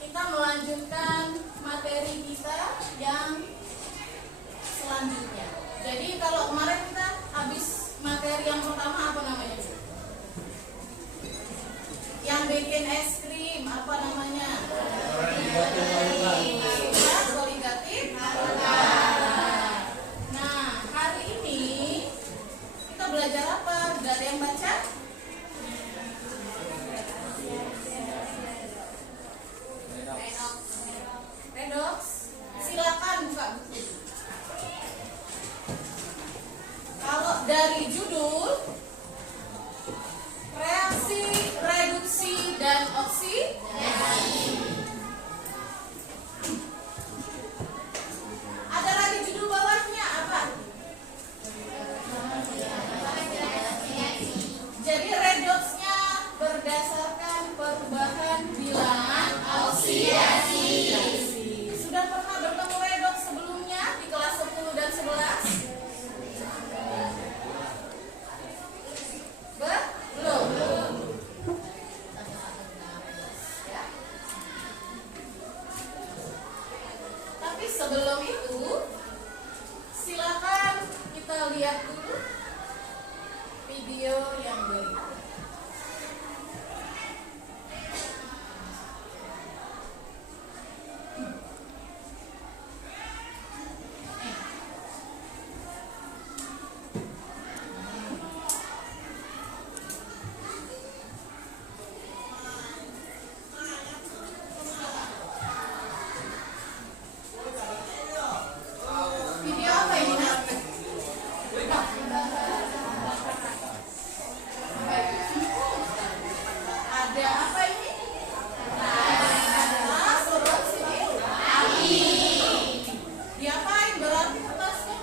kita melanjutkan materi kita yang selanjutnya. Jadi kalau kemarin kita habis materi yang pertama apa namanya? Yang bikin es krim apa namanya? Koligatif. Nah, hari ini kita belajar apa? Gak ada yang baca? Redox. Silakan buka buku. Kalau dari judul reaksi reduksi dan oksidasi. Ada lagi judul bawahnya apa? Jadi redoxnya berdasarkan perubahan bilangan oksidasi. Sudah pernah bertemu redox sebelumnya di kelas 10 dan 11? Belum. Ya. Tapi sebelum itu silakan kita lihat dulu video yang berikut. Video apa ini, Nak? Ada apa ini? Suruh sini. Diapain berarti kertasnya?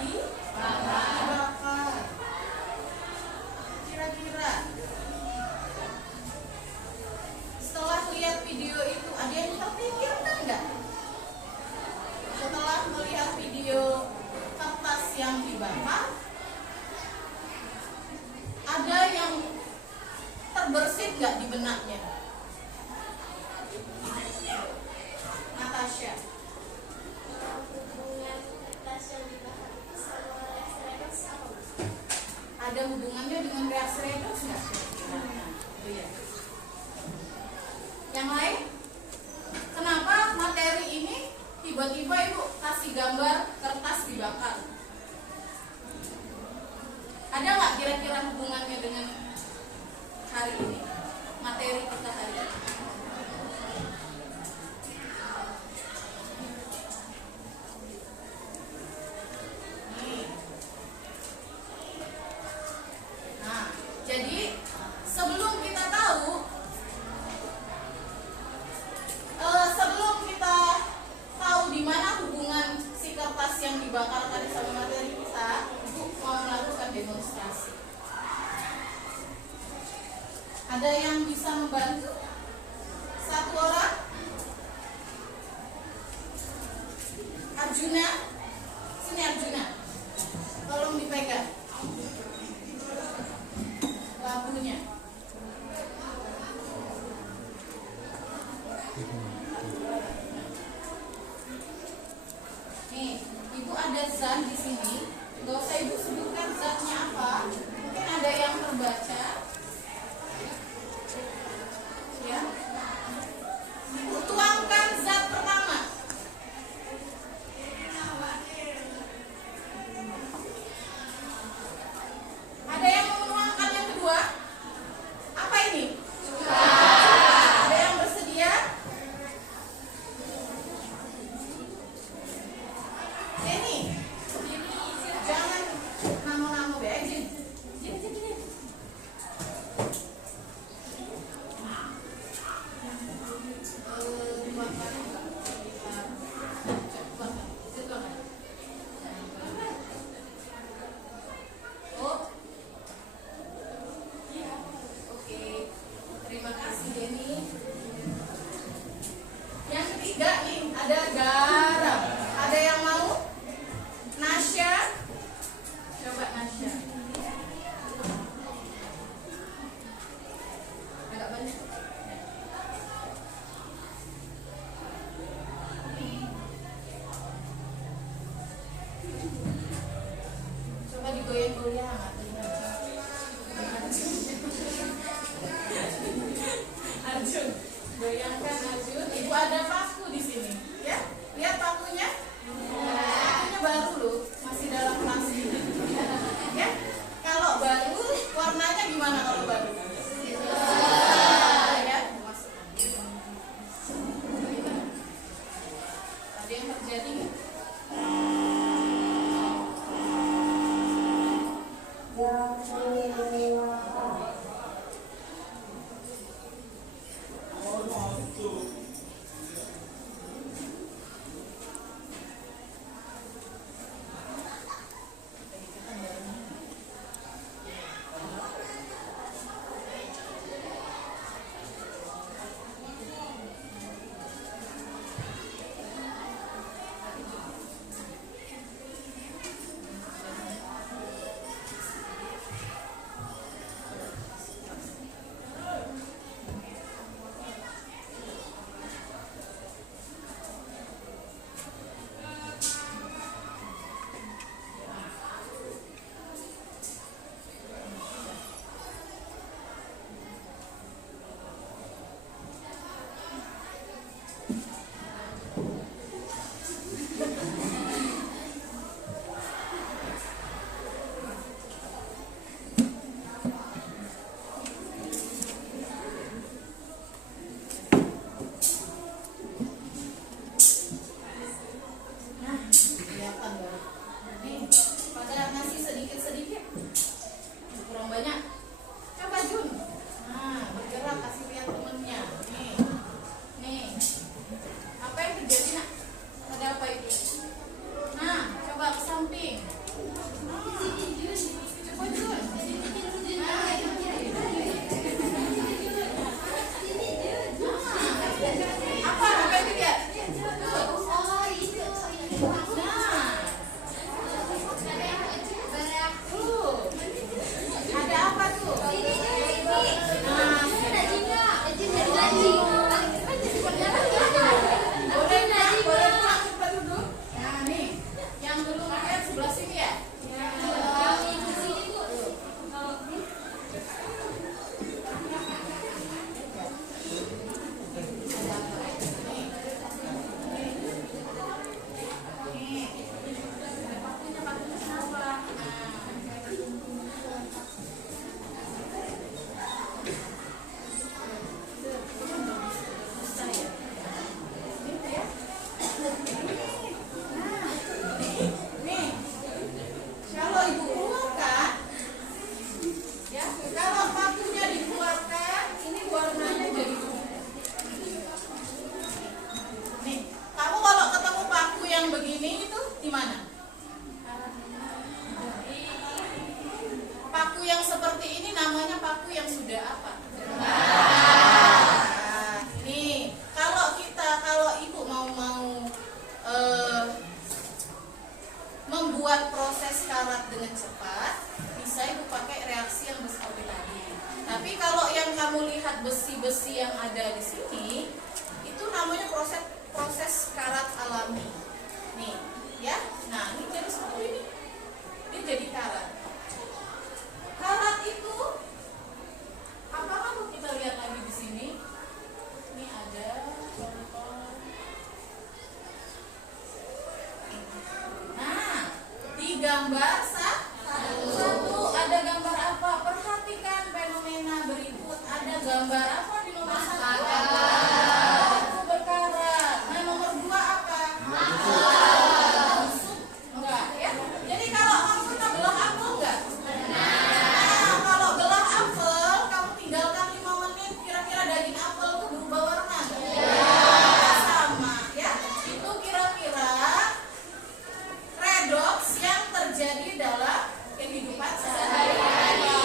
Dibakar. Kira-kira setelah lihat video itu ada yang terpikirkan nggak? Setelah melihat video kertas yang dibakar, ada yang terbersit nggak di benaknya? Natasha. Ada hubungannya dengan reaksi redox nggak? Iya. Yang lain? Kenapa materi ini tiba-tiba Ibu kasih gambar kertas dibakar? Ada nggak kira-kira hubungannya dengan hari ini? Materi kita hari ini. Nah, jadi sebelum kita tahu di mana hubungan si kertas yang dibakar tadi sama materi kita, Ibu mau melakukan demonstrasi. Ada yang bisa membantu? Satu orang? Arjuna? Sini Arjuna. Tolong dipegang lampunya. Nih, Ibu ada zat di sini. Gak usah Ibu sebutkan zatnya apa. Mungkin ada yang terbaca. Ya. Ibu tuangkan zat pertama. Ada yang mau menuangkan yang kedua? Apa ini? Ada yang bersedia? Ini membuat proses karat dengan cepat, bisa ibu pakai reaksi yang besi tadi. Tapi kalau yang kamu lihat besi-besi yang ada di sini, itu namanya proses karat alami. Nih, ya. Nah, ini jadi seperti ini. Dia jadi karat. Karat itu apa kamu kita lihat lagi di sini? Ini ada contoh. Nah, di gambar satu ada gambar apa? Perhatikan fenomena berikut. Ada gambar apa di nomor 1? Itu berkarat. Nah, nomor 2 apa? Enggak, ya. Jadi kalau kamu pernah belah apel enggak? Nah, kalau belah apel, kamu tinggalkan 5 menit, kira-kira daging apel itu berubah warna enggak? Sama, ya. Itu kira-kira redox yang terjadi dalam kehidupan sehari-hari.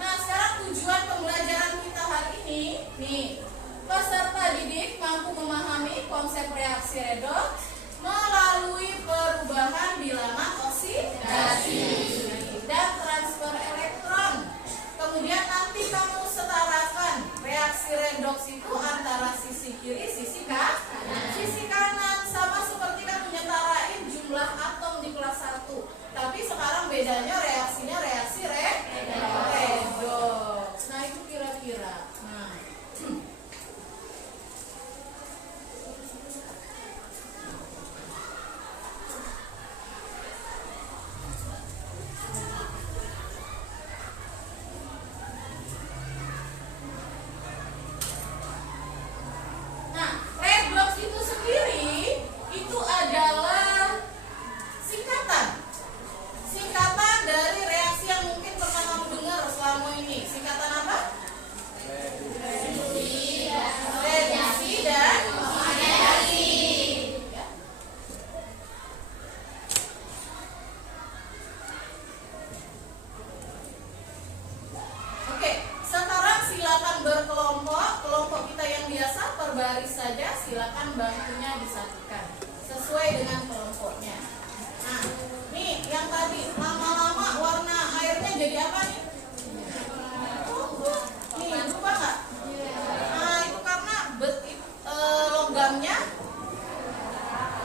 Nah, sekarang tujuan pembelajaran kita hari ini, nih, peserta didik mampu memahami konsep reaksi redox melalui perubahan bilangan oksidasi dan transfer elektron. Kemudian nanti kamu setarakan reaksi redox itu antara sisi kiri, sisi kanan, sama seperti kamu nyetarain jumlah atom di kelas 1. Tapi sekarang bedanya reaksinya reaksi redox. Nah, itu kira-kira. Nah, redox itu sendiri itu adalah singkatan dari reaksi yang mungkin pernah kamu dengar selama ini. Singkatan apa? Reduksi dan oksidasi. Ya. Oke, sekarang silakan berkelompok. Kelompok kita yang biasa per baris saja, silakan bangkunya disatukan sesuai dengan kelompoknya. Nah, nih yang tadi lama-lama warna airnya jadi apa nih? Nih, lupa nggak? Nah, itu karena logamnya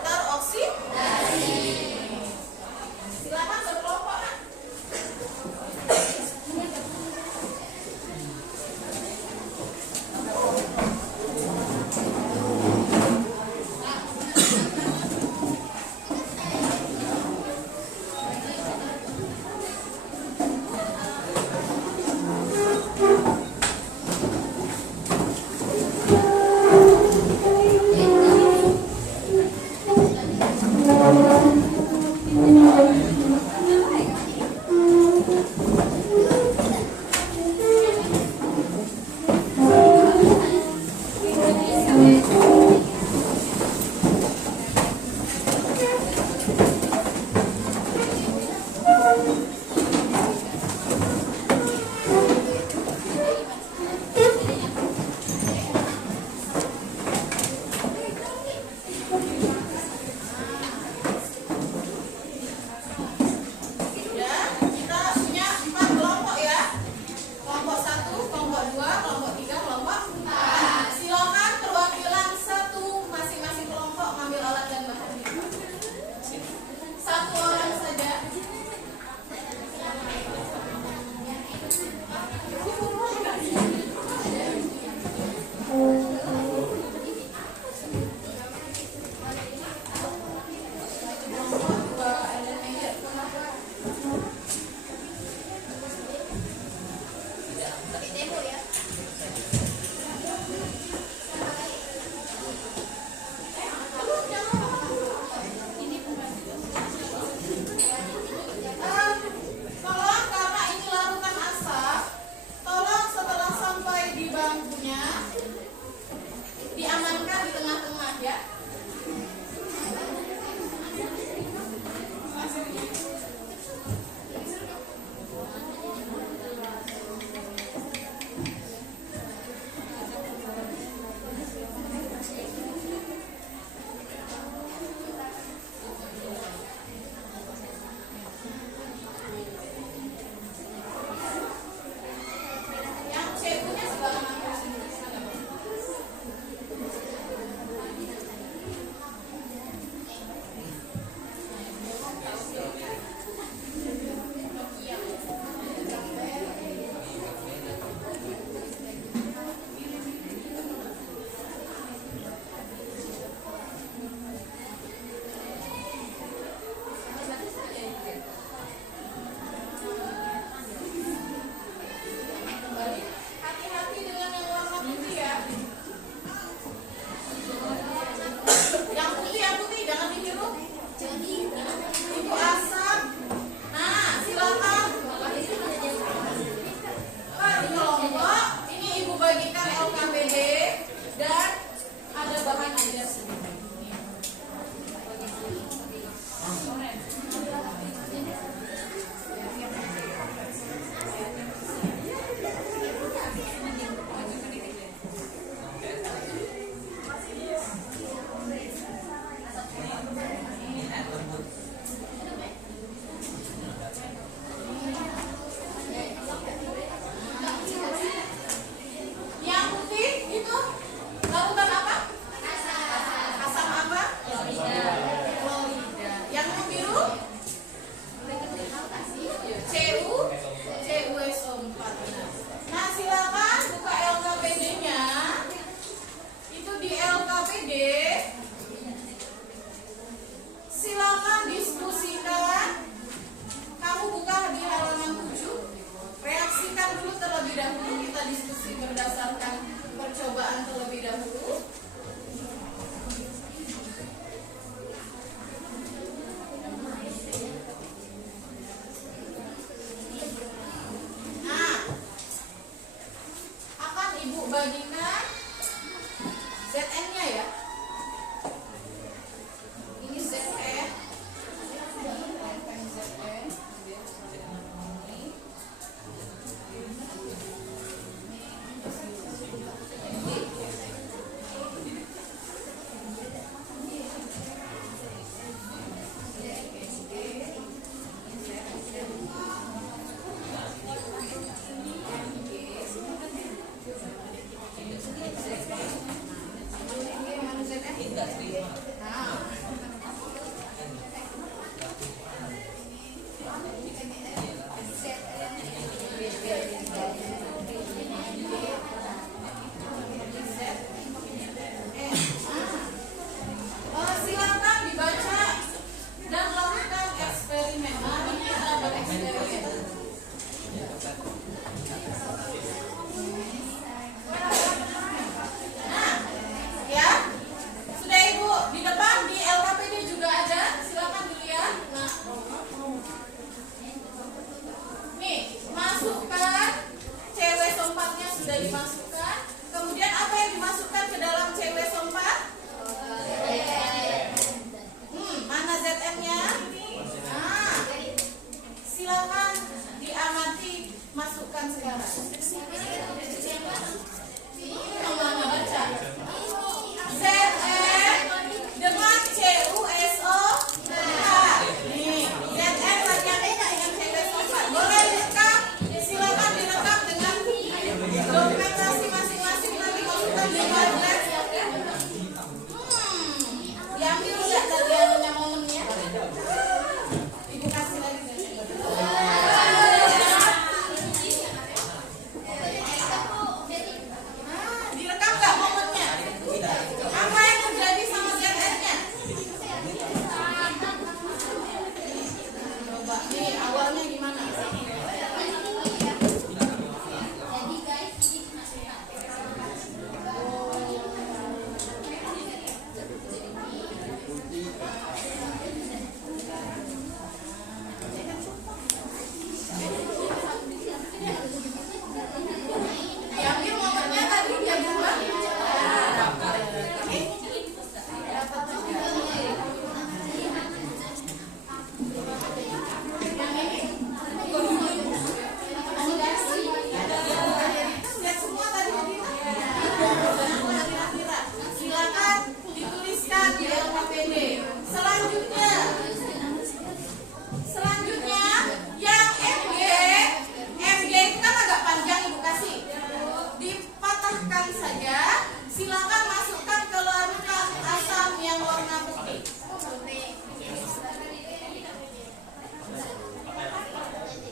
teroksidasi. Silakan berkelompok. bagikan ZN-nya ya. Ini ZN. ZN. Silakan dibaca dan lakukan eksperimen. Mari kita bereksperimen. Nah, ya, sudah Ibu, di depan di LKPD juga ada. Silakan dilihat. Nah, nih, masukkan cewek sompatnya sudah dimasukkan. Kemudian apa yang dimasukkan ke dalam cewek sompat? Mana ZN-nya? Nah, silakan diamati, masukkan sekarang. Mana baca? ZN dengan CUSO. Nih, ZN banyak dengan cewek sompat. Boleh direkam? Silakan direkam dengan dokumentasi masing-masing, nanti masukkan di tablet. Diambil nggak tadi anunya momennya? Ibu kasih lagi. Direkam nggak momennya? Apa yang terjadi sama ZN-nya? Coba nih awalnya gimana? Diambil momennya tadi dia buat. Lihat semua tadi. Silakan dituliskan di LKPD. Selanjutnya yang MG itu kan agak panjang Ibu kasih. Dipatahkan saja. Silakan masukkan ke larutan asam yang warna putih.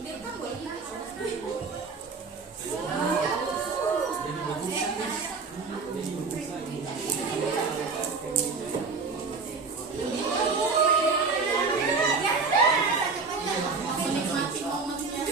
Direkam boleh? Menikmati momennya.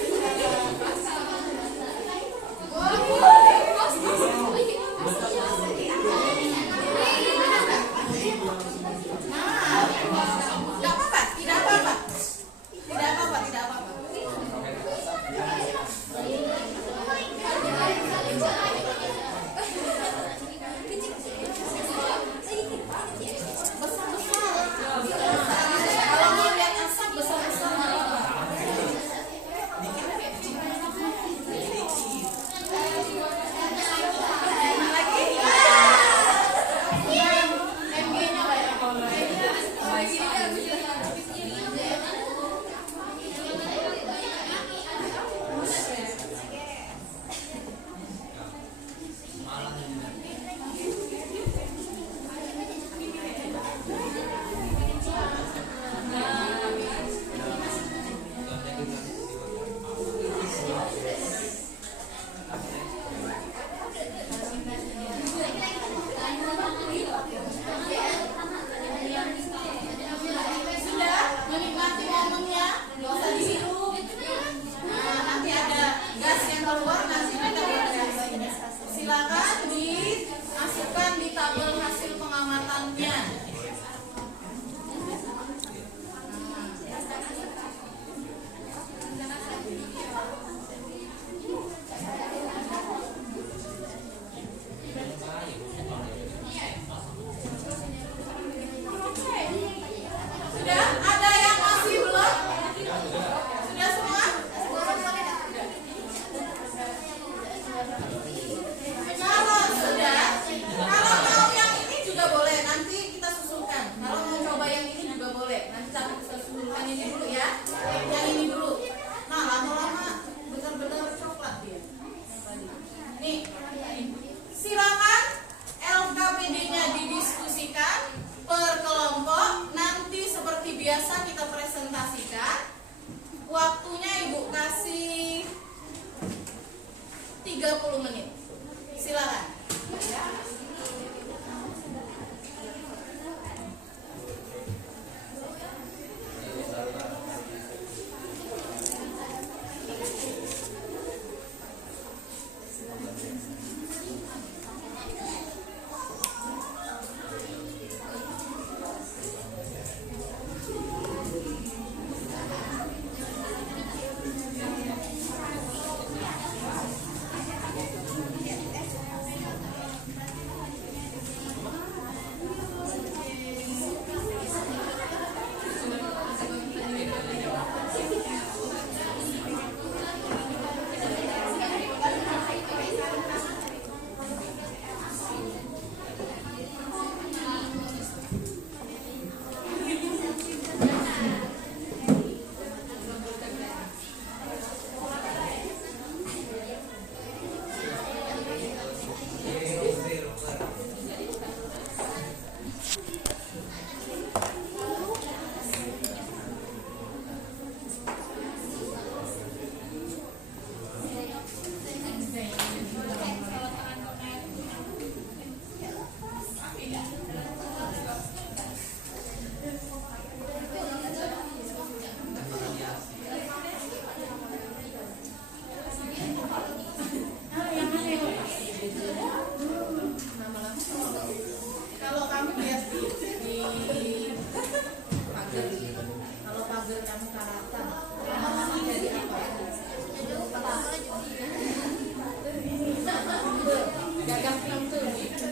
Gagah film tuh.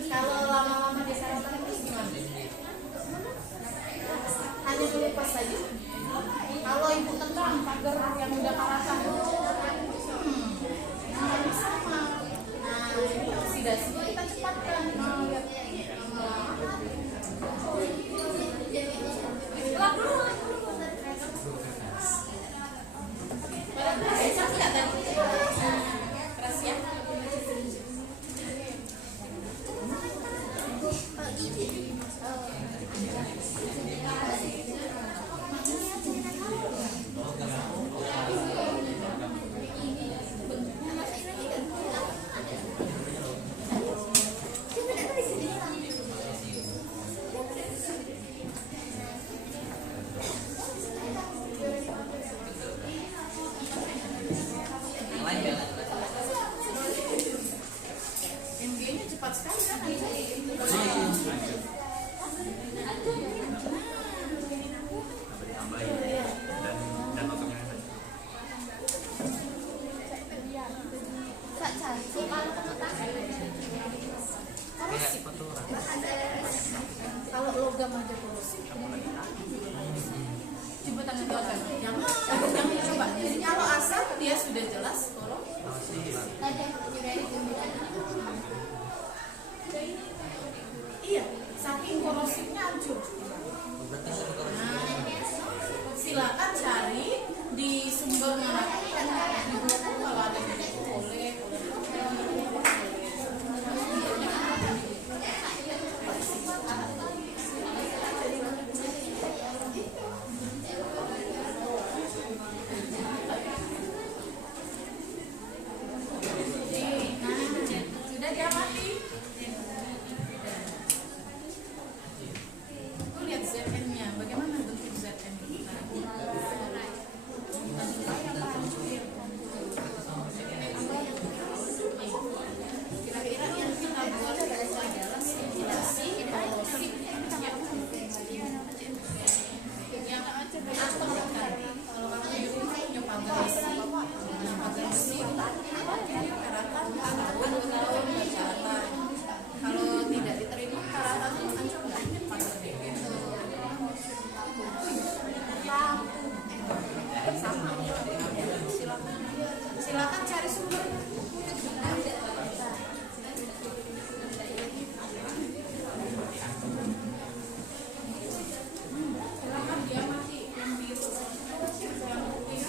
Kalau lama-lama di sarapan terus gimana? Hanya melepas saja. Kalau ibu tentang pagar yang udah karatan, sama. Nah, ini oksidasinya kita cepatkan. Lap dulu. Keras nggak tadi? Keras ya? MG-nya cepat sekali kan? Kalau logam aja korosif. Coba tangan belakang. Jangan coba. Kalau asam dia sudah jelas kalau iya, saking korosifnya hancur. Nah, silakan cari di sumber mana di buku kalau ada buku boleh. Sudah dia mati. Tuh lihat ZN-nya, bagaimana bentuk ZN? Kira-kira yang kita buat adalah simulasi korosif yang atom kan. Kalau kamu di rumah punya pagar besi, karatan kalau tidak diterima karatan itu hancur nggak? Pagar DG sama. Silakan cari sumber. Silakan dia mati yang biru, yang putih.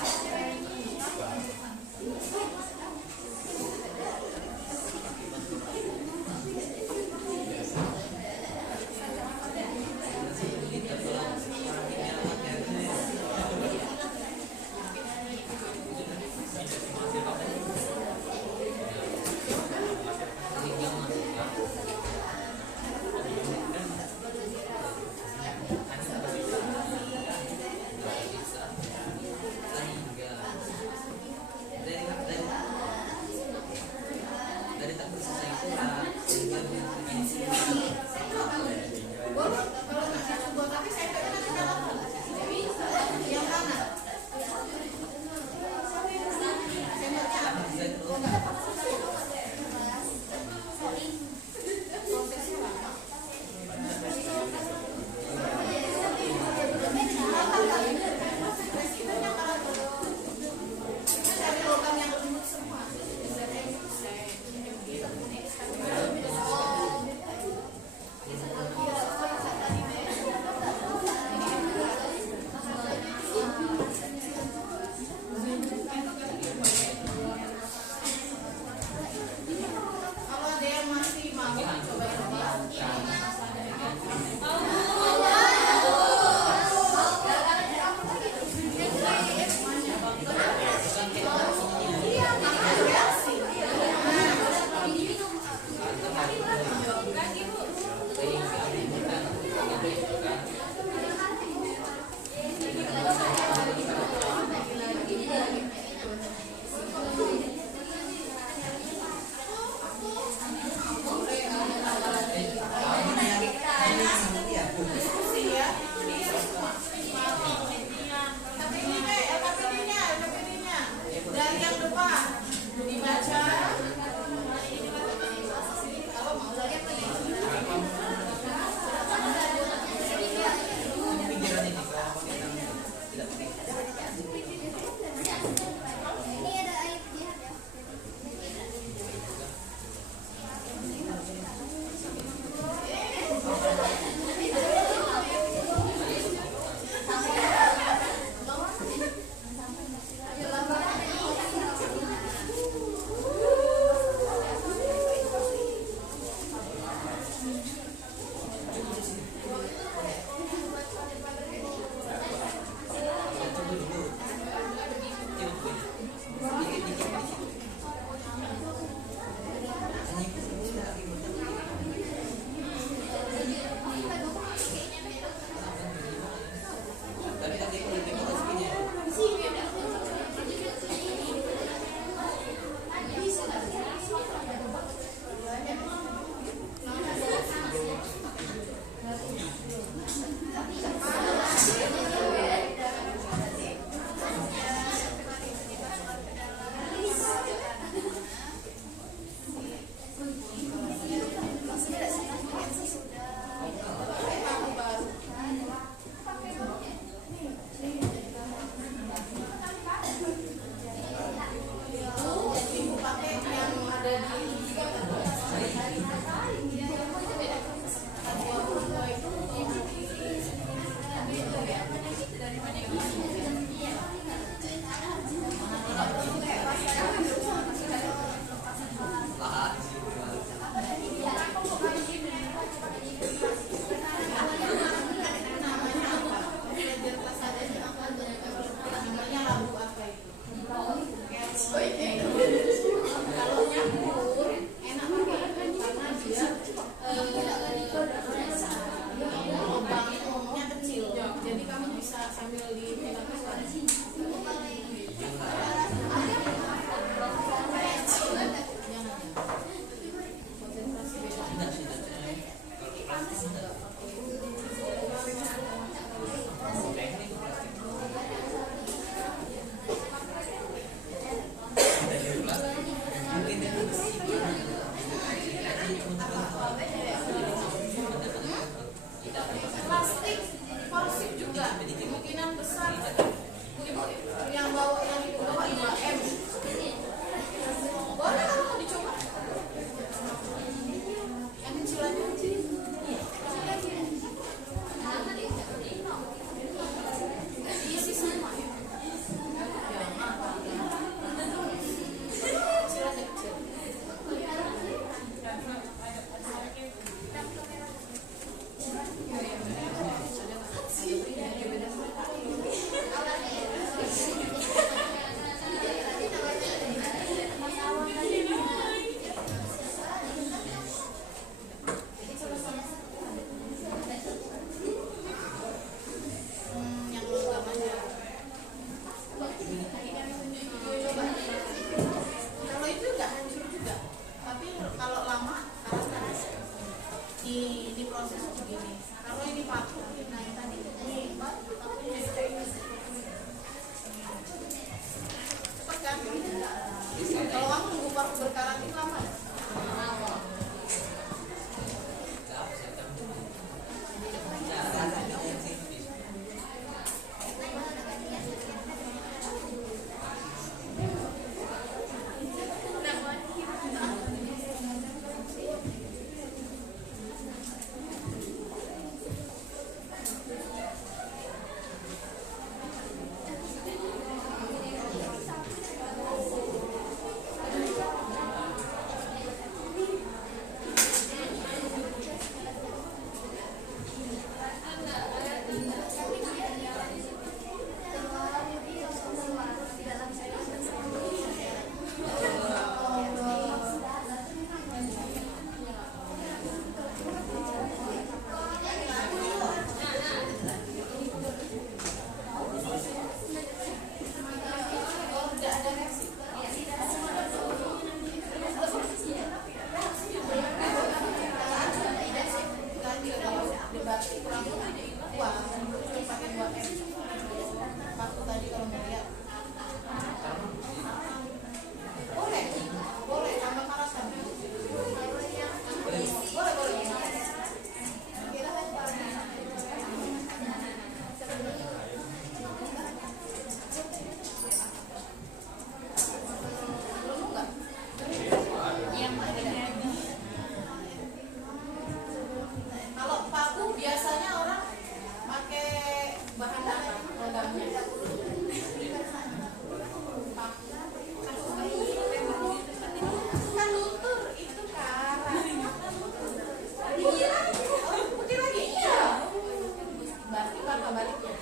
Plastik porsip juga kemungkinan besar. Ibu yang bawa yang ibu bawa 5M. Boleh kalau mau dicoba. Yang kecil aja. Diisi semua ya. Kecil aja kecil. Yang logam aja. Coba. Kalau itu nggak hancur juga, tapi kalau lama karena di proses begini. Kalau ini paku, nah yang tadi ini cepat kan? Kalau kamu nunggu paku berkarat itu lama nggak? Paku tadi kalau mau lihat boleh tambah karatan. Boleh. Kalau paku biasanya orang pakai bahan apa? Logamnya. Kan luntur itu karat. Oh, putih lagi? Iya. Berarti warna baliknya.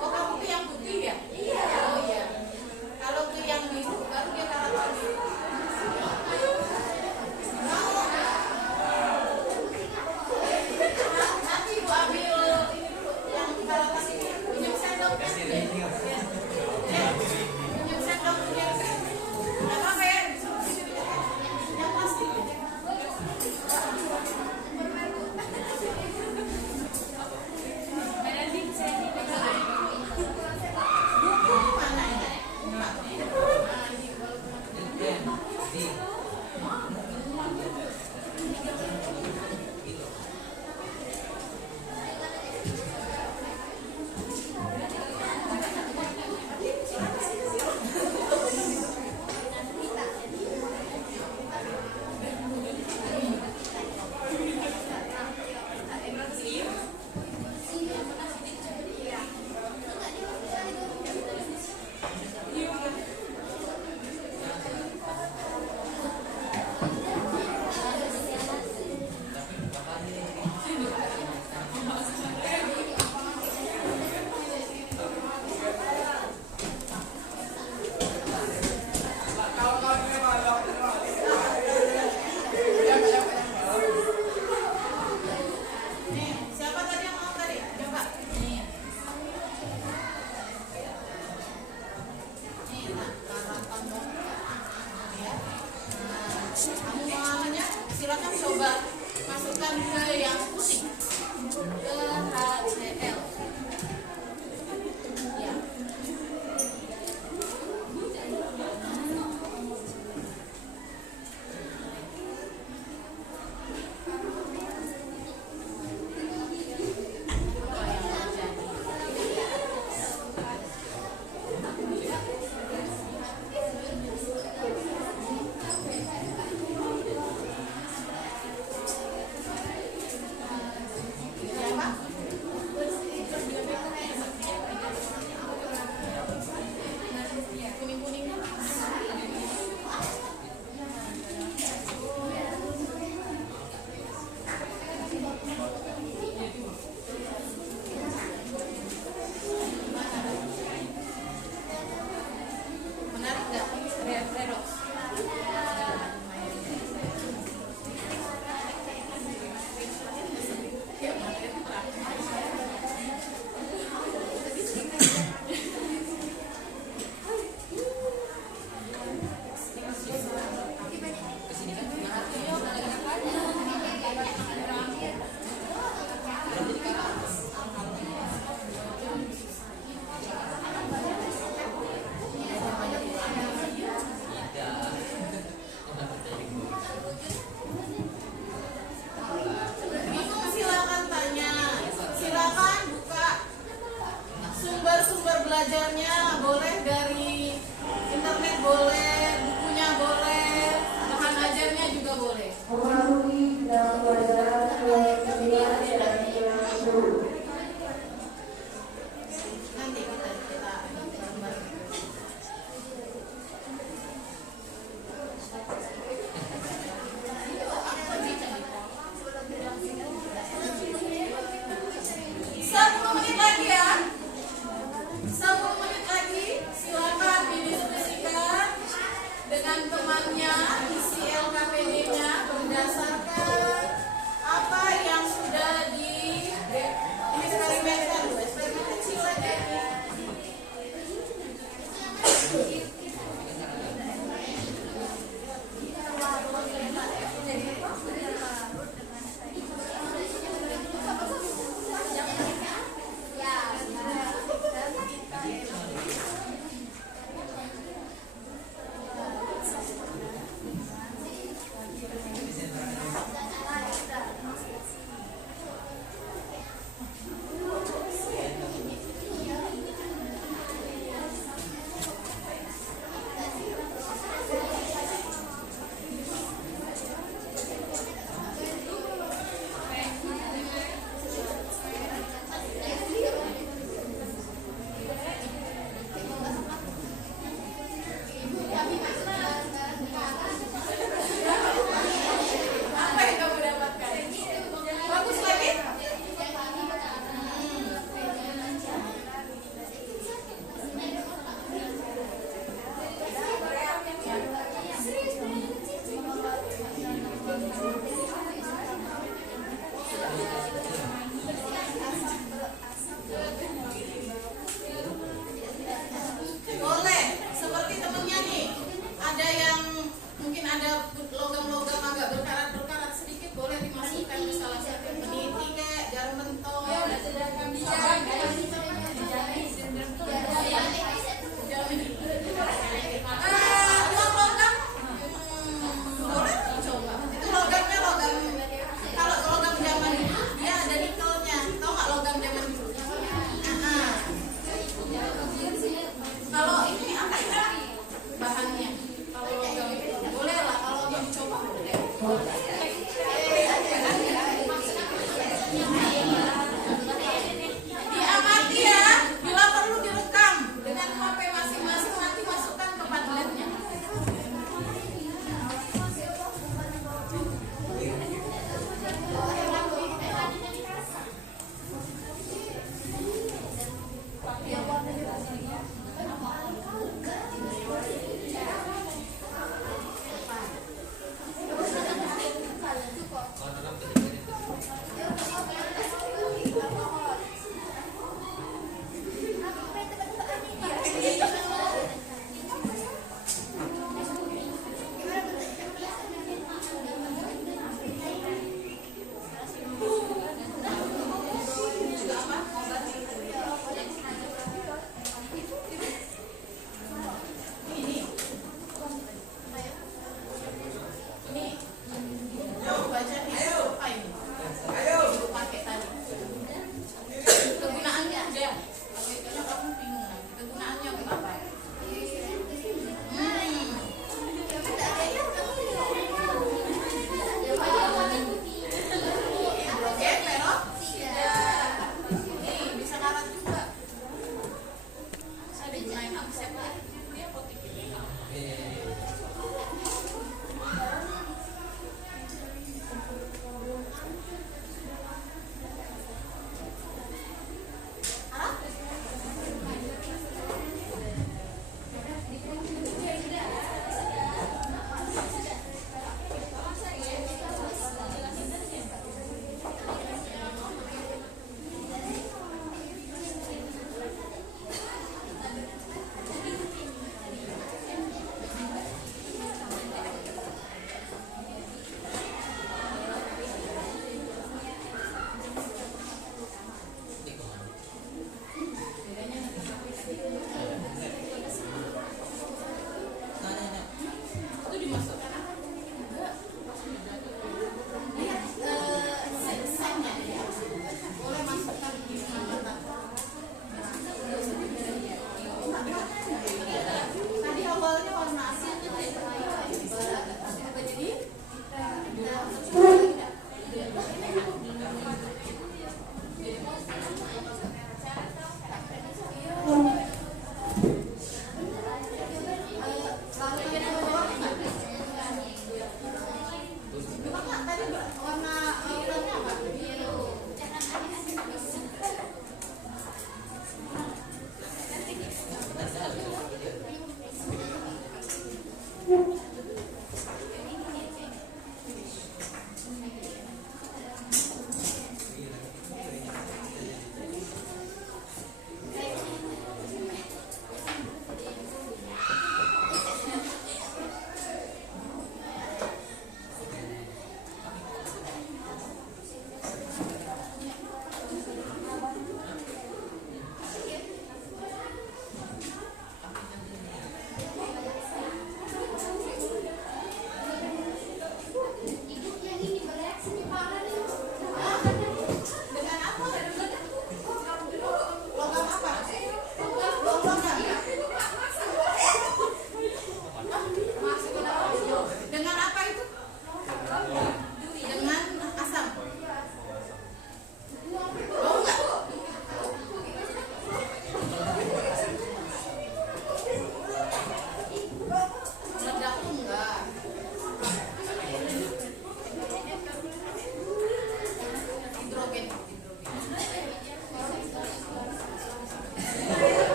Oh, kamu tuh yang putih ya? Iya. Oh iya. Kalau tuh yang biru baru dia karat lagi. Nanti ibu ambil ini dulu yang karatan ini. Pinjam sendok. Pinjam sendok. Nggak apa-apa ya. Yang plastik. Buku mana ya? Nih, siapa tadi yang mau tadi? Coba. Nih. Nih, nah, karatan dong. Ya. Nah, kamu mau anunya? Silakan coba masukkan ke yang putih. GHCl. Ya. Ya, Pak.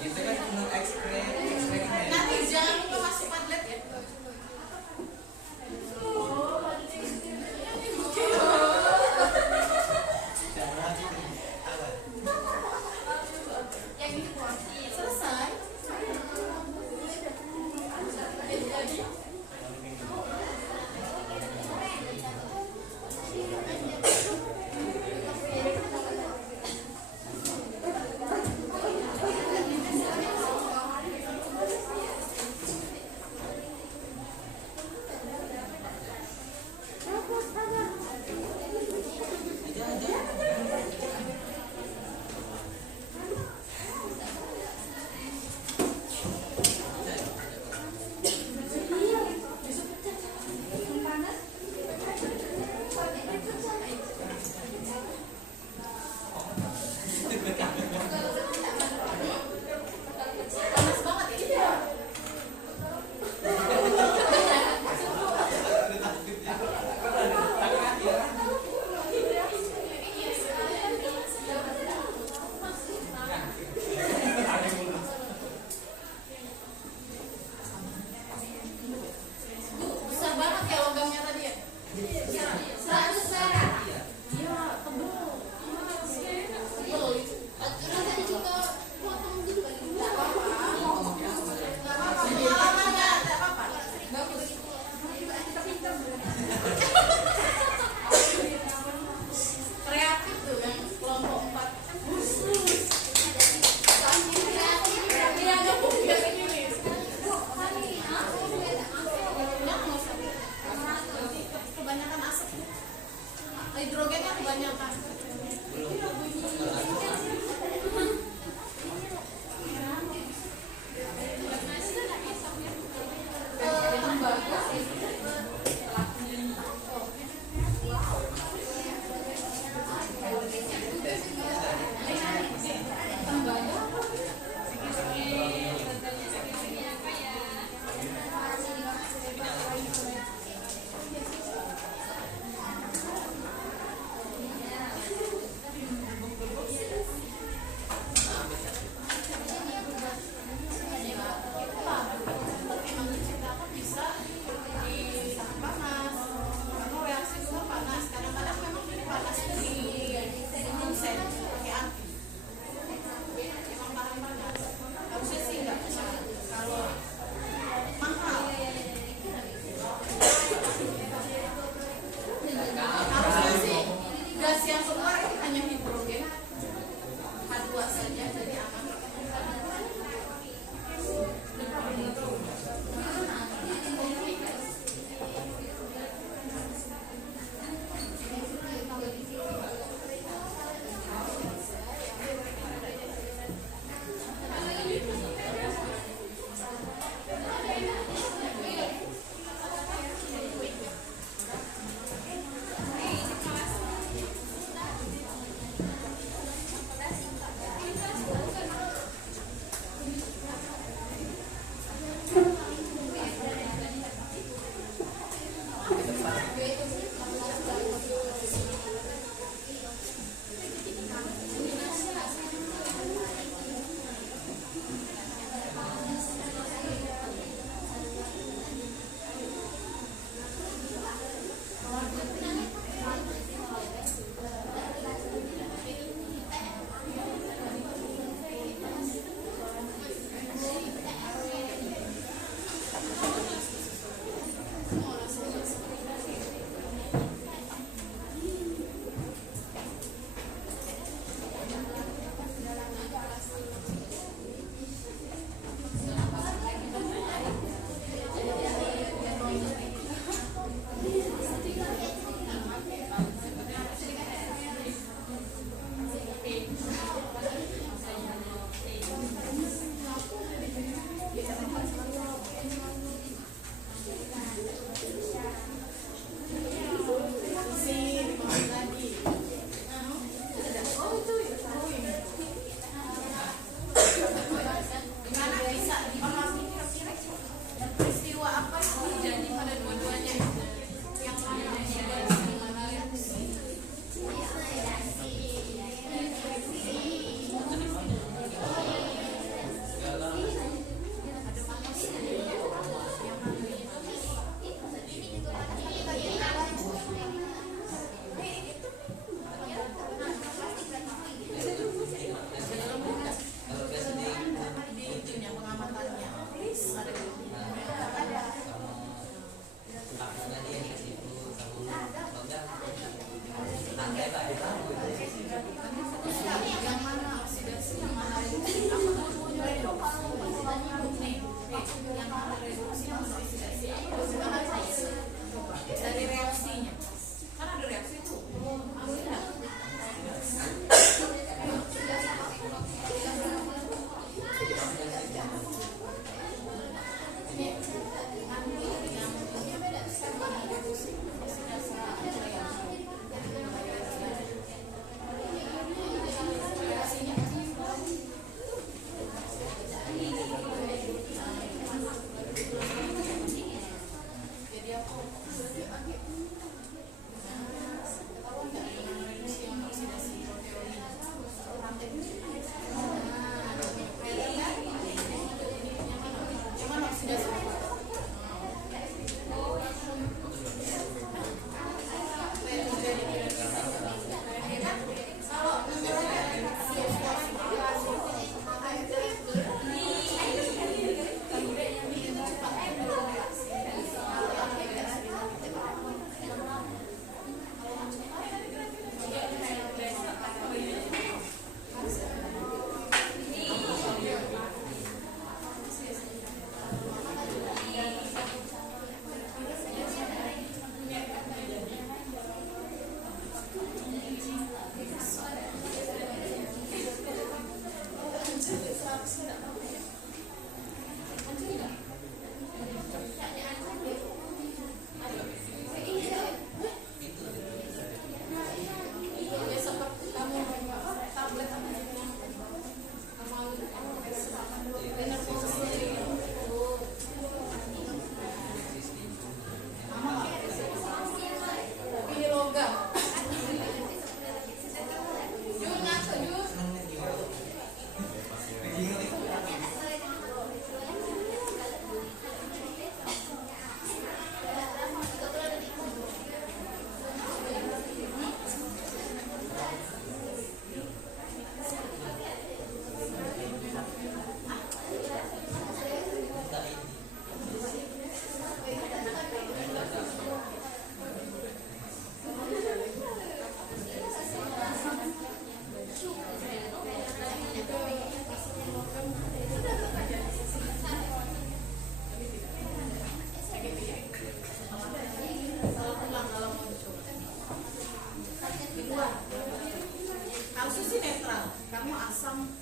Itu kan cuma eksperimen. Nanti jangan lupa masuk Padlet ya. Yang ini selesai. Harusnya sih netral, kamu asam.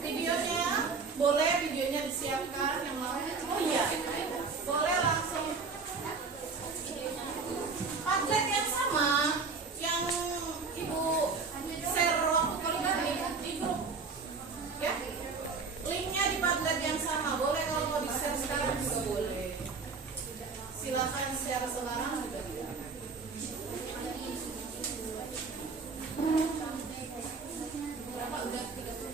Videonya, boleh videonya disiapkan yang mau. Oh iya, boleh langsung. Padlet yang sama yang ibu share waktu kali tadi di grup, ya. Linknya di Padlet yang sama, boleh kalau mau di share sekarang juga boleh. Silakan share sekarang juga. Berapa udah 30?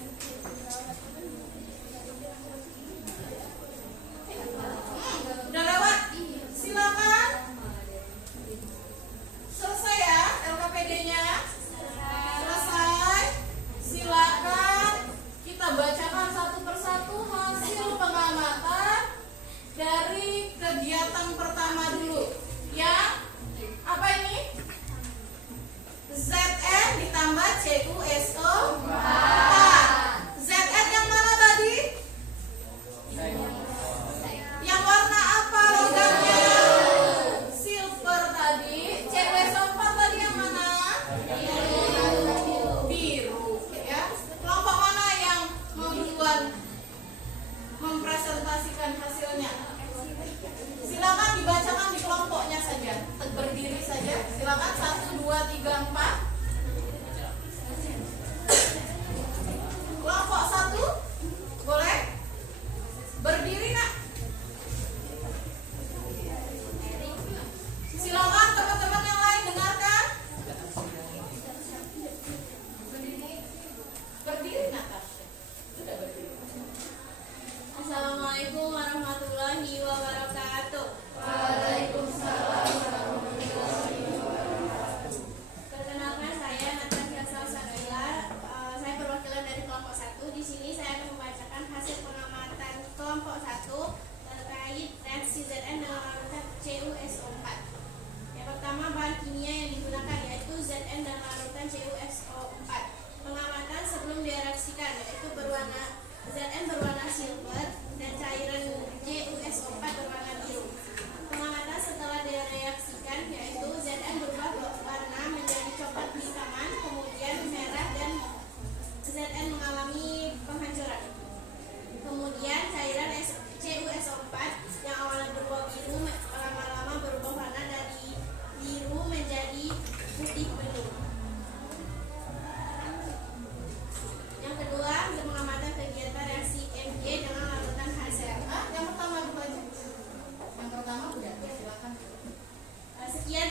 Udah lewat. Silakan. Selesai ya LKPD-nya? Selesai. Silakan kita bacakan satu persatu hasil pengamatan dari kegiatan pertama dulu. Yang apa ini? ZN ditambah CuSO 4. ZN yang mana tadi? Yang warna apa logamnya? Silver tadi. CuSO 4 tadi yang mana? Biru. Ya. Kelompok mana yang mau duluan mempresentasikan hasilnya? Silakan dibacakan di kelompoknya saja. Berdiri saja. Silakan 1, 2, 3, 4. Kelompok 1 boleh berdiri nak. Silakan teman-teman yang lain dengarkan. Berdiri Natasha. Sudah berdiri. Assalamualaikum warahmatullahi wabarakatuh. Waalaikumsalam. Perkenalkan saya Natasha Salsabila. Saya perwakilan dari kelompok 1. Di sini saya akan membacakan hasil pengamatan kelompok 1 terkait reaksi ZN dengan larutan CuSO4. Yang pertama, bahan kimia yang digunakan yaitu ZN dan larutan CuSO4. Pengamatan sebelum direaksikan yaitu ZN berwarna silver dan cairan CuSO4 berwarna biru. Pengamatan setelah direaksikan yaitu ZN berubah warna menjadi coklat kehitaman, kemudian merah dan ZN mengalami penghancuran. Kemudian cairan CuSO4 yang awalnya berwarna biru lama-lama berubah warna dari biru menjadi putih penuh. Yang kedua, pengamatan kegiatan reaksi Mg dengan larutan HCl. Yang pertama dulu aja. Yang pertama udah. Silakan. Sekian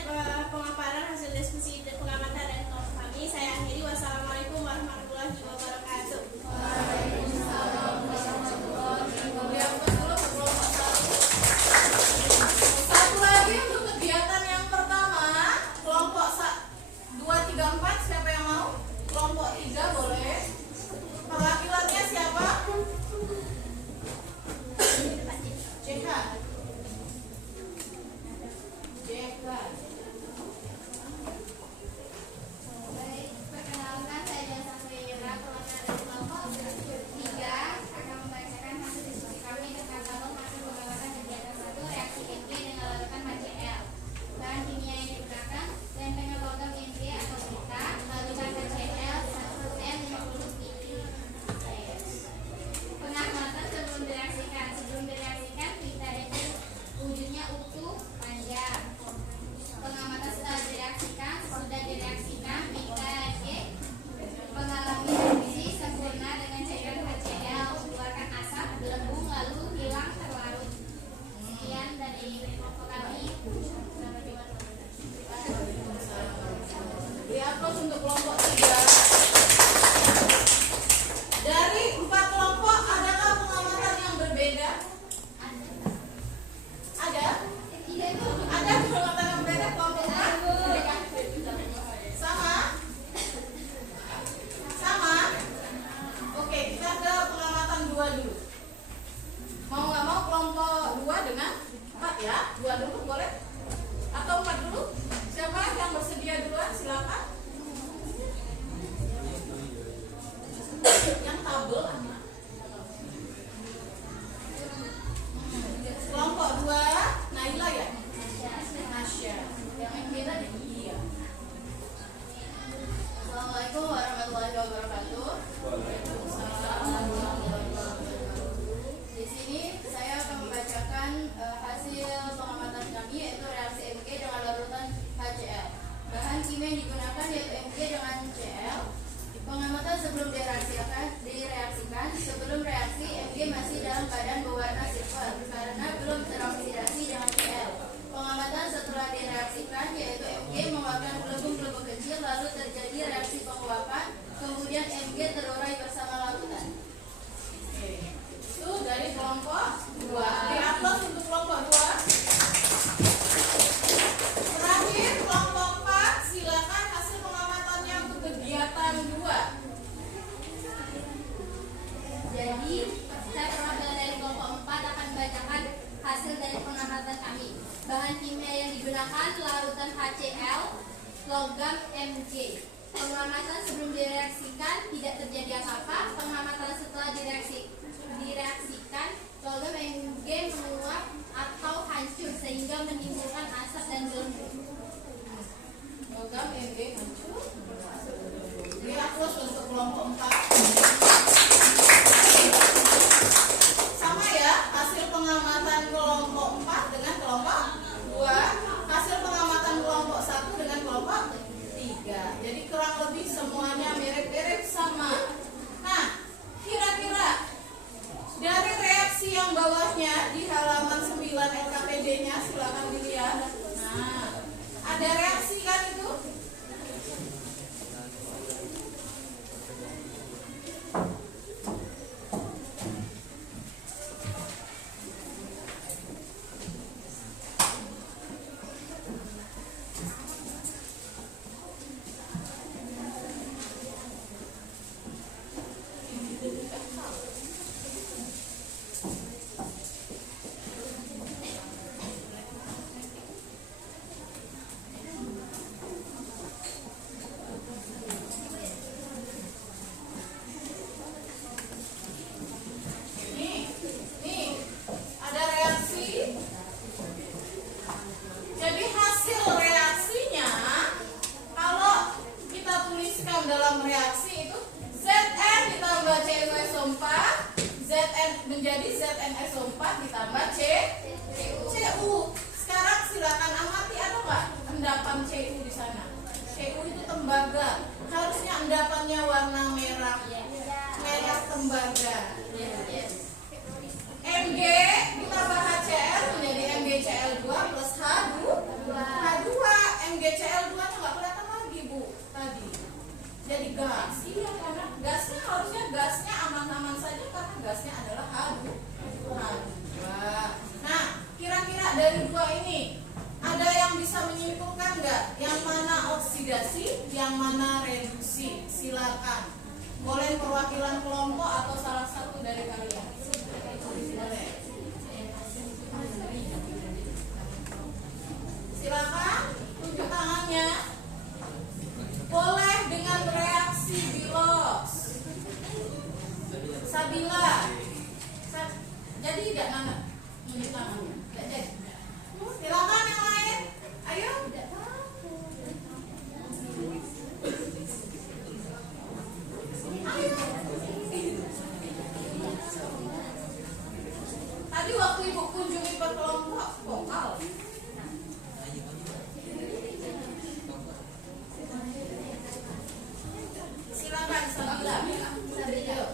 Logam Mg. Pengamatan sebelum direaksikan tidak terjadi apa-apa. Pengamatan setelah direaksikan, logam Mg menguap atau hancur sehingga menimbulkan asap dan gelembung. Logam Mg hancur. Beri aplaus untuk kelompok 4. Sama ya, hasil pengamatan kelompok 4 dengan kelompok 2, hasil pengamatan kelompok 1 dengan kelompok 3. Jadi kurang lebih semuanya mirip-mirip sama. Nah, kira-kira dari reaksi yang bawahnya di halaman 9 LKPD-nya silakan dilihat. Nah, ada reaksi kan itu? Nih, ada reaksi. Jadi hasil reaksinya, kalau kita tuliskan dalam reaksi itu Zn ditambah CuSO4, Zn menjadi ZnSO4 ditambah Cu. Sekarang silakan amati, ada nggak endapan Cu di sana? Cu itu tembaga. Harusnya endapannya warna merah. Merah tembaga. Mg ditambah HCl menjadi MgCl2 plus H2. MgCl2 nya nggak kelihatan lagi Bu tadi. Jadi gas. Iya, karena gasnya harusnya gasnya aman-aman saja karena gasnya adalah H2. Nah, kira-kira dari dua ini ada yang bisa menyimpulkan nggak? Yang mana oksidasi, yang mana reduksi? Silakan. Boleh perwakilan kelompok atau salah satu dari kalian. Boleh. Silakan tunjuk tangannya. Boleh dengan reaksi Bilos. Sabila. Jadi tidak nana tunjuk tangannya. Tidak jadi. Silakan yang lain. Ayo. Ayo. Tadi waktu Ibu kunjungi per kelompok vokal. Silakan Sabila. Ayo.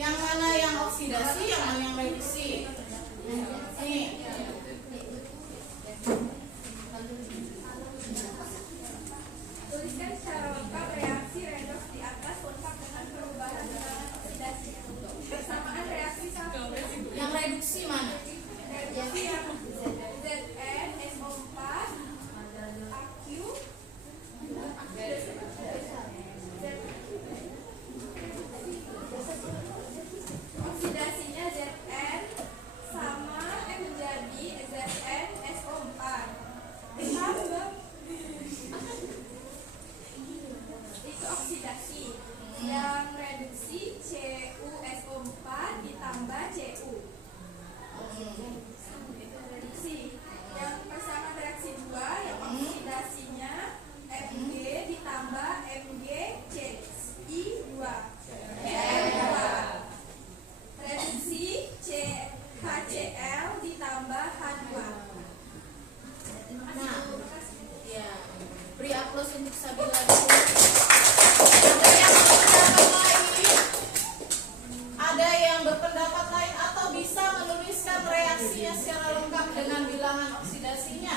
Yang mana yang oksidasi, yang mana yang reduksi? Nih. Tuliskan secara lengkap reaksi redoks di atas lengkap dengan perubahan dalam oksidasi. Persamaan reaksi satu. Yang reduksi mana? Reaksi yang ZnSO4 AQ oksidasinya Zn sama menjadi ZnSO4 ditambah itu oksidasi. Yang reduksi CuSO4 ditambah Cu. Itu reduksi. Yang persamaan reaksi 2 yang oksidasinya Mg ditambah MgCi2. Reduksi HCl ditambah H2. Nah, ya. Beri aplaus untuk Sabila dulu. Ada yang berpendapat lain? Ada yang berpendapat lain atau bisa menuliskan reaksinya secara lengkap dengan bilangan oksidasinya?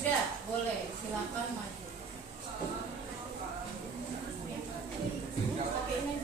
Tidak, boleh. Silakan maju. Oke, ini.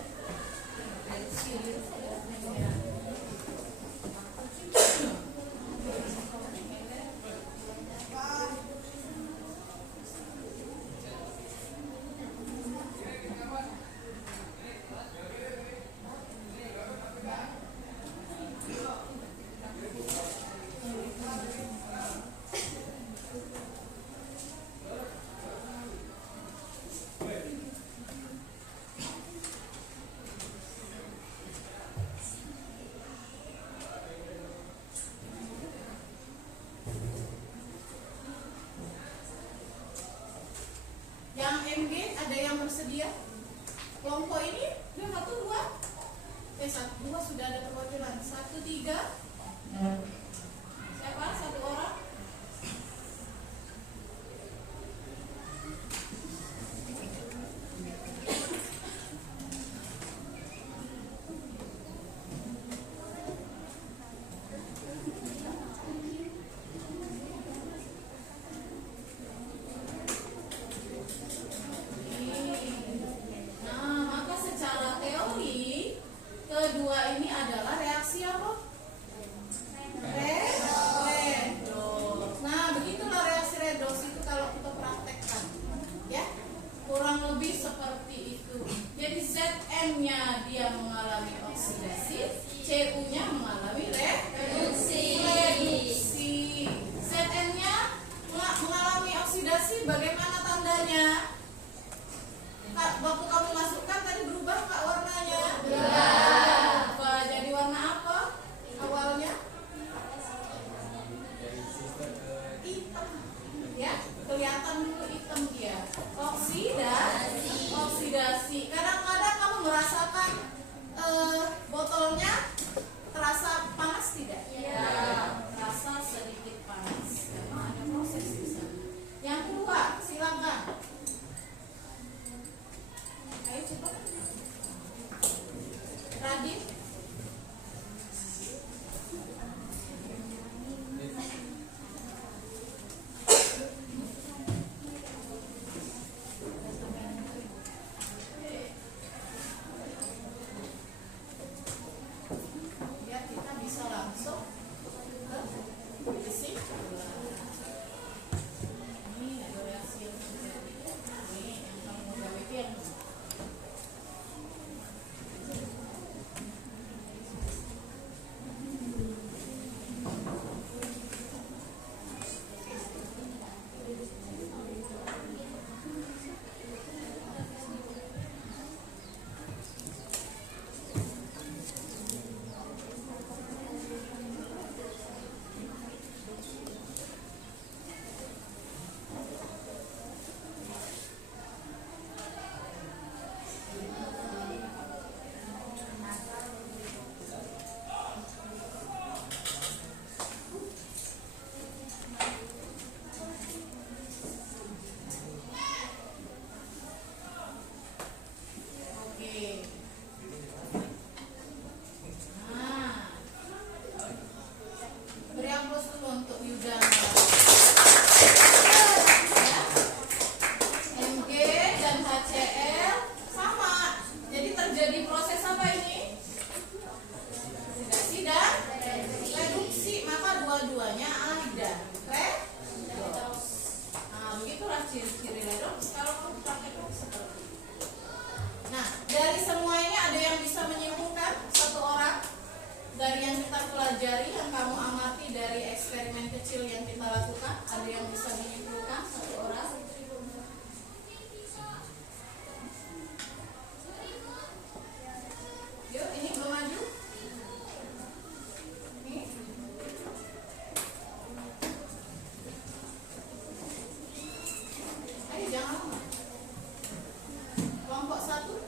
kita lakukan? Ada yang bisa menyimpulkan satu orang? Yuk, ini belum maju. Ini. Ayo jangan lama. Kelompok 1.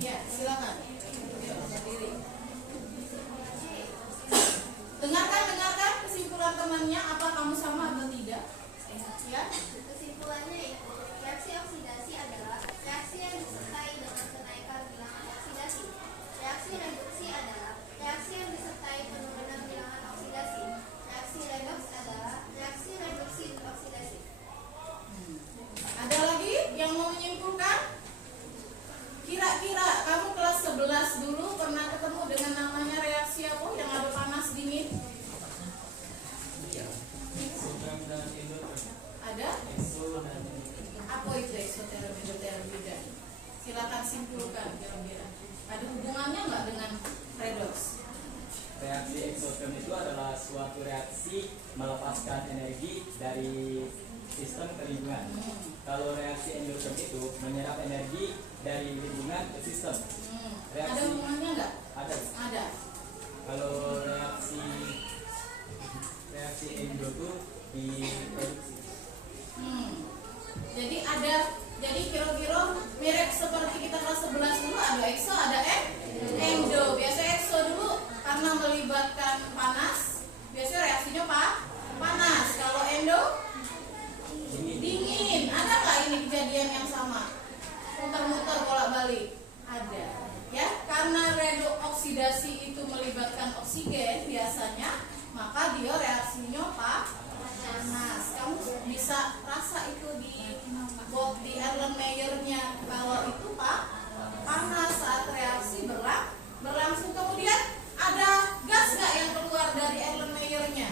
Ya, silakan. Yuk, berdiri. Dengarkan kesimpulan temannya. Apa kamu sama atau tidak? Ya. Kesimpulannya yaitu reaksi oksidasi adalah reaksi yang disertai dengan kenaikan bilangan oksidasi. Reaksi reduksi adalah reaksi yang disertai penurunan bilangan oksidasi. Reaksi redoks adalah reaksi reduksi oksidasi. Ada lagi yang mau menyimpulkan? Kira-kira kamu kelas 11 dulu pernah ketemu dengan namanya reaksi apa yang ada panas dingin? Ada? Apa itu eksoterm, endoterm, beda? Silakan simpulkan kira-kira. Ada hubungannya nggak dengan redoks? Reaksi eksoterm itu adalah suatu reaksi melepaskan energi dari sistem ke lingkungan. Kalau reaksi endoterm itu menyerap energi dari lingkungan ke sistem. Ada hubungannya nggak? Ada. Ada. Kalau reaksi endo itu diproduksi. Jadi ada, jadi kira-kira mirip seperti kita kelas 11 dulu, ada ekso, ada endo. Biasa ekso dulu karena melibatkan panas, biasanya reaksinya panas. Kalau endo dingin. Ada nggak ini kejadian yang sama? Muter-muter bolak-balik. Ada. Ya, karena redoksidasi itu melibatkan oksigen biasanya, maka dia reaksinya panas. Kamu bisa rasa itu di Erlenmeyer-nya kalau itu panas saat reaksi berlangsung. Kemudian ada gas nggak yang keluar dari Erlenmeyer-nya?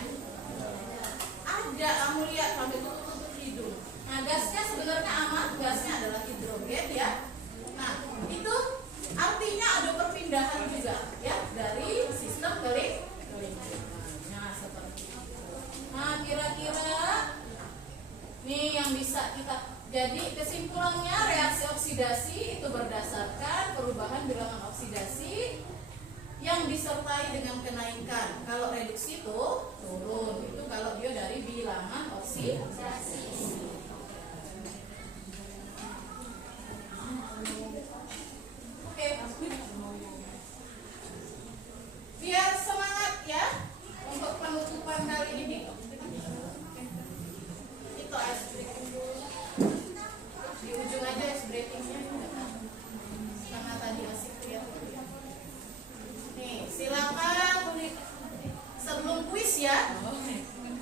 Ada. Kamu lihat sampai tutup hidung. Nah, gasnya sebenarnya aman. Gasnya adalah hidrogen ya. Nah, itu artinya ada perpindahan juga ya dari sistem ke lingkungan. Nah, seperti itu. Nah, kira-kira nih yang bisa kita, jadi kesimpulannya reaksi oksidasi itu berdasarkan perubahan bilangan oksidasi yang disertai dengan kenaikan. Kalau reduksi itu turun. Itu kalau dia dari bilangan oksidasi. Oke. Biar semangat ya untuk penutupan kali ini. Itu ice breaking dulu. Di ujung aja ice breakingnya. Karena tadi asik lihat. Nih, silakan sebelum kuis ya.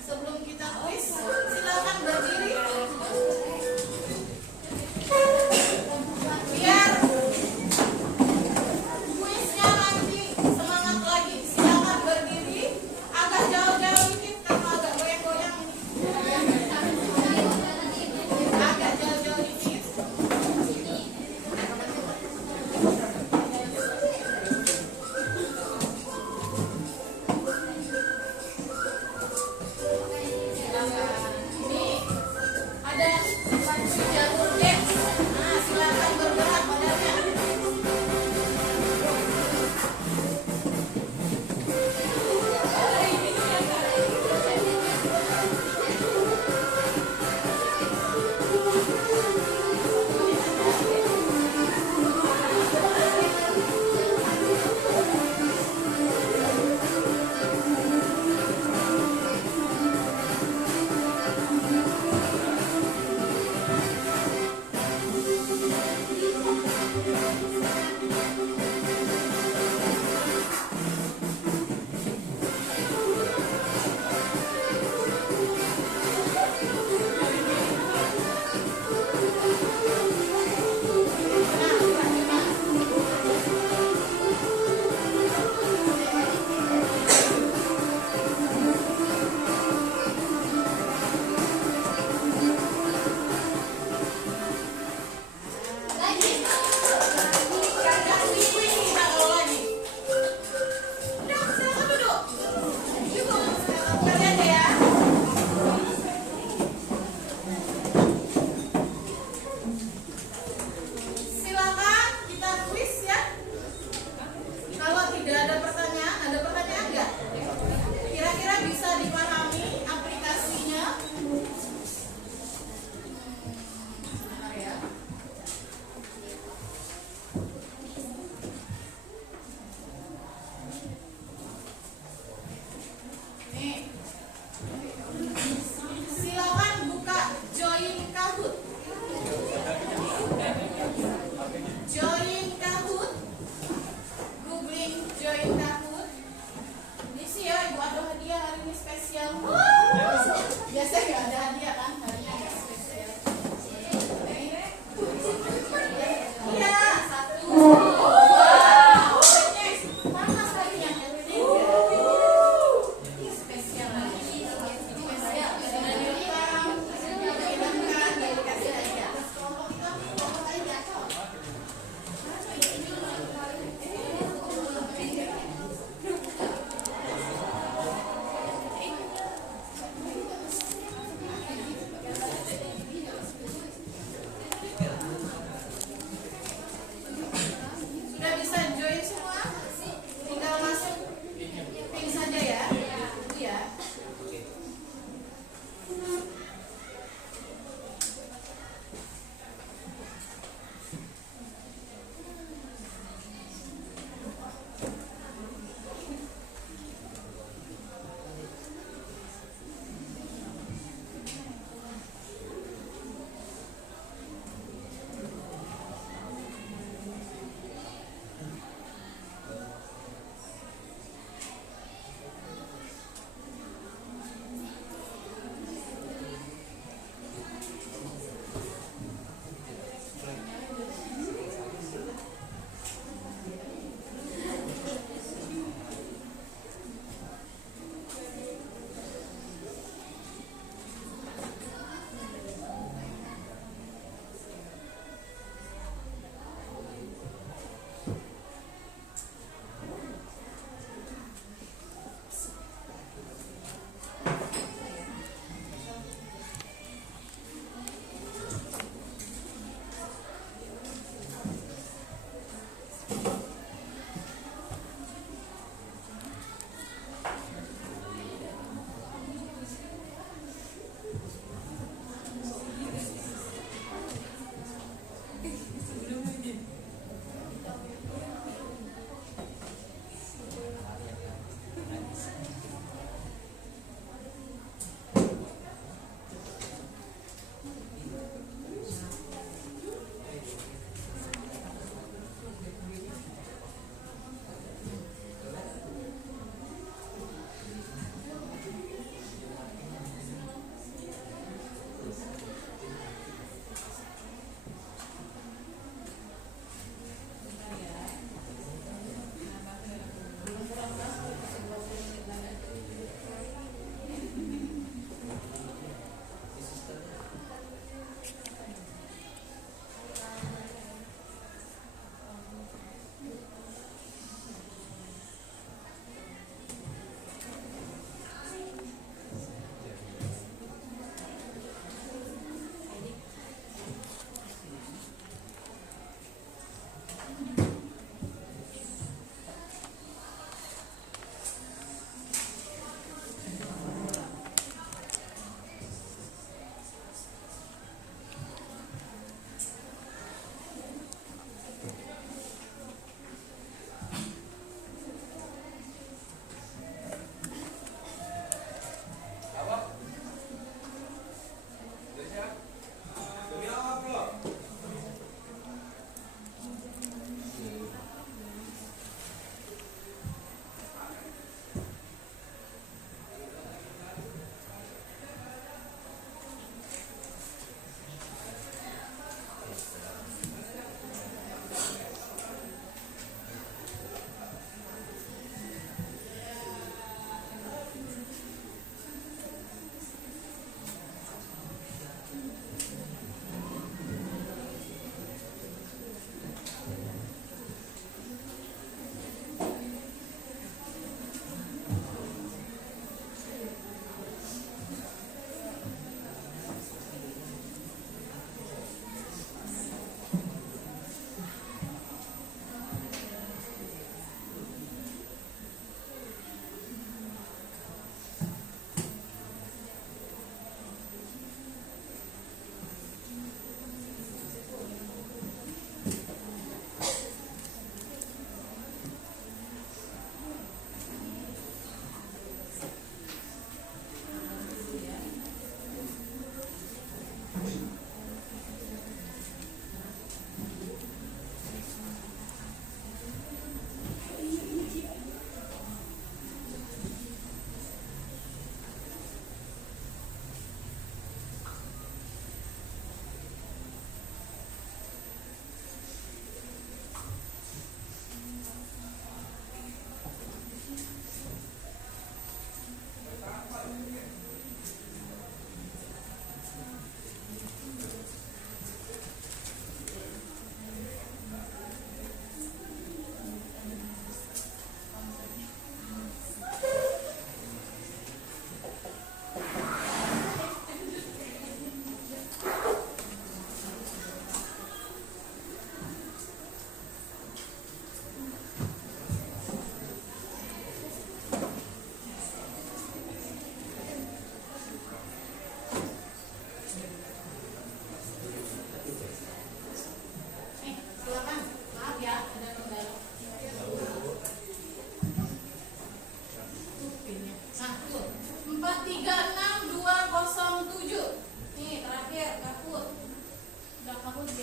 Sebelum kita kuis, silakan berdiri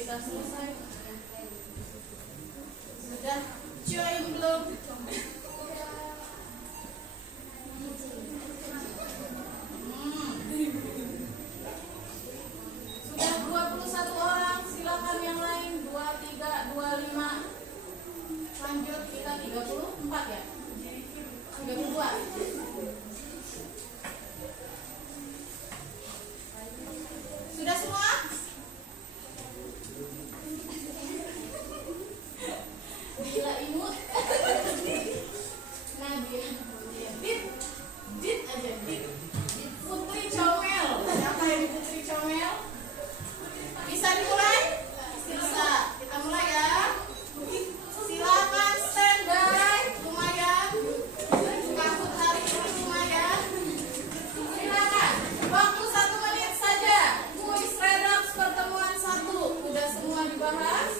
kita selesai. Sudah join belum? Sudah 21 orang, silakan yang lain 23, 25. Lanjut kita 34 ya. 32. Sudah semua? Gila imut. Nah dia dit aja dit. Putri Comel. Siapa yang Putri Comel? Bisa dimulai? Bisa. Kita mulai ya. Silakan standby. Lumayan. Kamu tarik dulu lumayan. Silakan. Waktu 1 menit saja. Kuis redox pertemuan 1. Udah semua dibahas?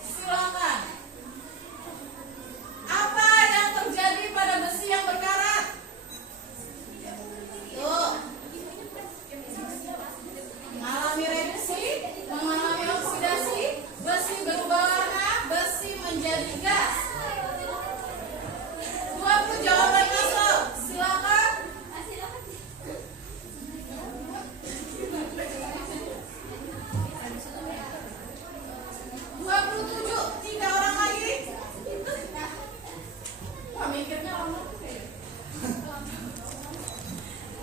Silakan. Apa yang terjadi pada besi yang berkarat? Tuh. Mengalami reduksi, mengalami oksidasi, besi berubah warna, besi menjadi gas. 20 jawaban masuk. Silakan. (27) 3 orang lagi. Wah, mikirnya lama.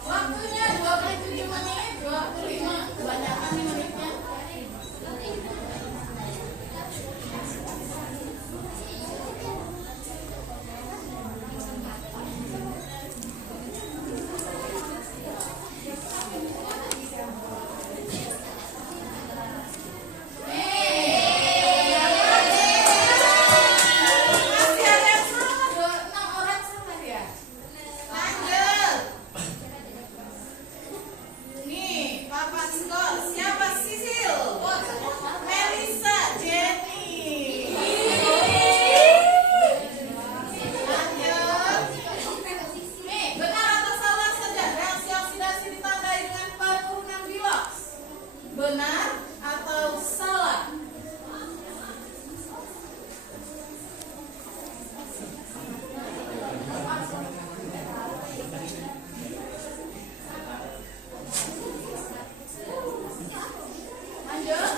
Waktunya 27 menit, 25. Kebanyakan nih menitnya. Masih ada yang salah, 6 orang salah ya. Lanjut. Nih, papan skor. Siapa Sisil? Melisa, Jenny. Lanjut. Nih, benar atau salah saja reaksi oksidasi ditandai dengan penurunan biloks? Benar atau salah? Lanjut.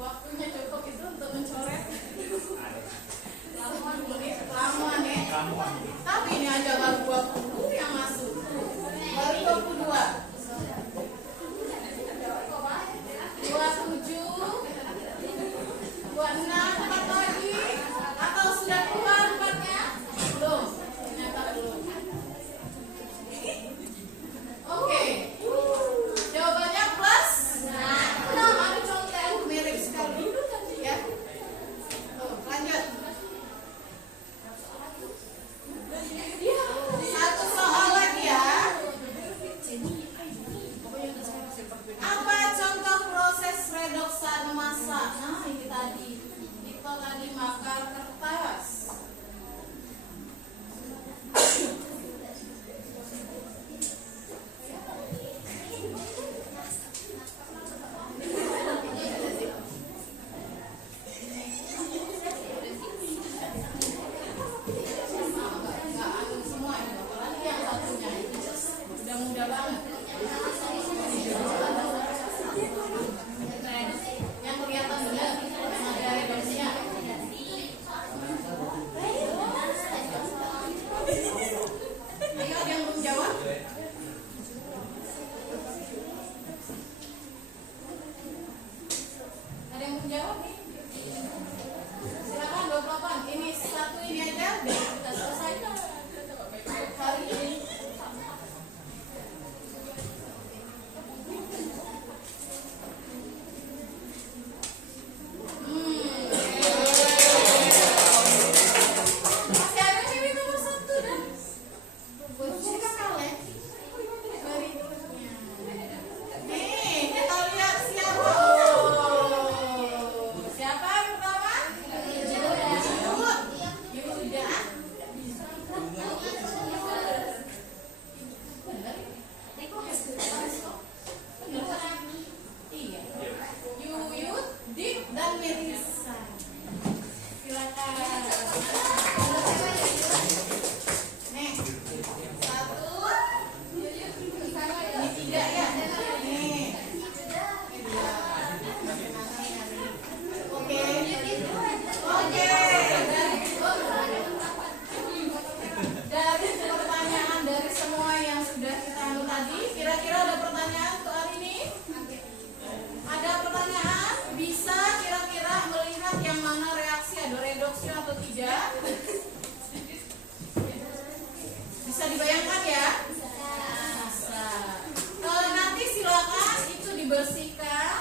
Waktunya cukup itu untuk mencoret. Lama nih. Tapi ini aja baru 20 yang masuk. Baru 22. 27. 26 4 lagi. Atau sudah keluar 4-nya? Belum. Ternyata belum. Oke. Jawabannya plus. Aduh contoh mirip sekali. Ya. Tuh, lanjut. Satu soal lagi ya. Apa contoh proses redoksan massa? Nah, ini tadi. Kita tadi bakar kertas. Enggak anu semua ini, apalagi yang satunya. Udah mudah banget. Yang kelihatan benar, yang ada redoksnya. menjawab nih? Silakan 28. Ini satu ini aja biar kita selesai hari ini. Masih ada cewek nomor 1 dan Jika kaleng berikutnya. Nih, kita lihat siapa. Siapa yang pertama? Yuda. Yuda. Bener? Bener. Iya. Yuyut, Dik, dan Melisa. Silakan. Nih, 1. Ini 3 ya. Nih. Oke. Oke. Dari pertanyaan dari semua yang sudah kita anu tadi, kira-kira ada pertanyaan untuk hari ini? Ada pertanyaan? Bisa kira-kira melihat yang mana reaksi ada redoksi atau tidak? Bisa dibayangkan ya? Bisa. Nanti silakan itu dibersihkan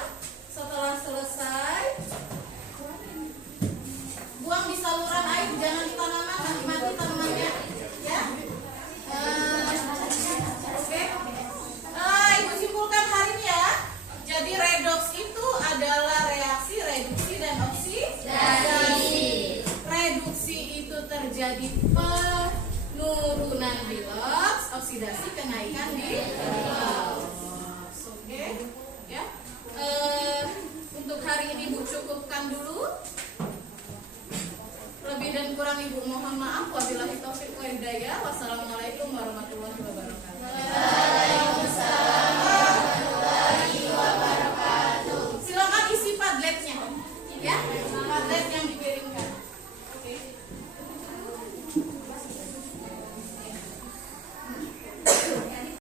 setelah selesai. Buang di saluran air, jangan di tanaman, nanti mati tanamannya. Ya? Oke. Ibu simpulkan hari ini ya. Jadi redoks itu adalah reaksi reduksi dan oksidasi. Reduksi itu terjadi penurunan biloks, oksidasi kenaikan biloks. Oke, ya. Untuk hari ini Bu cukupkan dulu. Lebih dan kurang Ibu mohon maaf. Wabillahi taufiq wa hidayah. Wassalamualaikum warahmatullahi wabarakatuh. Waalaikumsalam.